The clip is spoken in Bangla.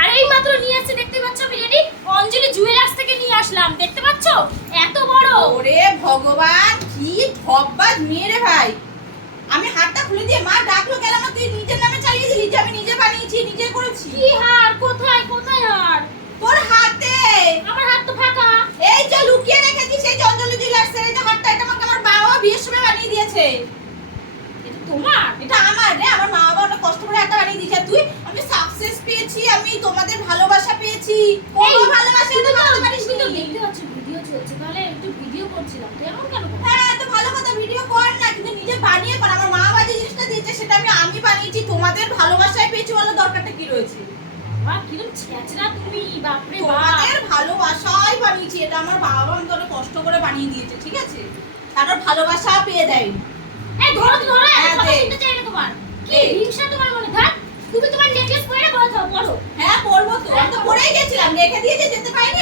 আর এই মাত্র নিয়ে আসছে, দেখতে পাচ্ছ বিরিয়ানি অঞ্জলি জুয়েলার্স থেকে নিয়ে আসলাম, দেখতে পাচ্ছ এত বড়। ওরে ভগবান, কি ভব্বাজ মেয়ে রে ভাই। আমি হাতটা খুলে দিয়ে মা ডাকলো কেন, আমার তুই নিজের নামে চালিয়ে দিলি যে আমি নিজে বানিয়েছি, নিজে করেছি। কি হার? কোথায় কোথায় হার? তোর হাতে। আমার হাত তো ফাঁকা। এই যে লুকিয়ে রেখেছি সেই যে অঞ্জলি জুয়েলার্সের এই যে হাতটা, এটা আমাকে আমার বাবা বিয়ের সময় বানিয়ে দিয়েছে। এটা তোমার? এটা আমার রে, আমার মা বাবা অনেক কষ্ট করে হাতটা বানিয়ে দিয়েছে। তুই আমি সাকসেস পেয়েছি, আমি তোমাদের ভালোবাসা পেয়েছি। কোনো ভালোবাসা তো বানাতে পারিস তুমি তো নি। দেখতে পাচ্ছ ভিডিও চলছে, তাহলে একটু ভিডিও করছিলাম, তুই এমন কেন করছিস? হ্যাঁ তো ভালো কথা, ভিডিও কর না, কিন্তু নিজে বানিয়ে কর। আমার মা বাবা যে জিনিসটা দিয়েছে সেটা আমি বানিয়েছি, তোমাদের ভালোবাসায় পেয়েছি, বলো দরকারটা কি রয়েছে? বাবা কিরম ছেঁচড়া তুমি, বাপরে বাপ। তোমাদের ভালোবাসায় বানিয়েছি, এটা আমার বাবা আমাকে অনেক কষ্ট করে বানিয়ে দিয়েছে, ঠিক আছে? তারপর ভালোবাসা পেয়ে দেয়। এই ধরো তো ধরো, হ্যাঁ, এত কথা দে। শুনতে চাই না তোমার। কি দে। হিংসা তোমার মনে? থাক, তুমি তোমার নেকলেস পরে না, বলো তো, বলো। হ্যাঁ পরবো তো, আমি তো পরেই গেছিলাম, রেখে দিয়ে যে যেতে পারিনি,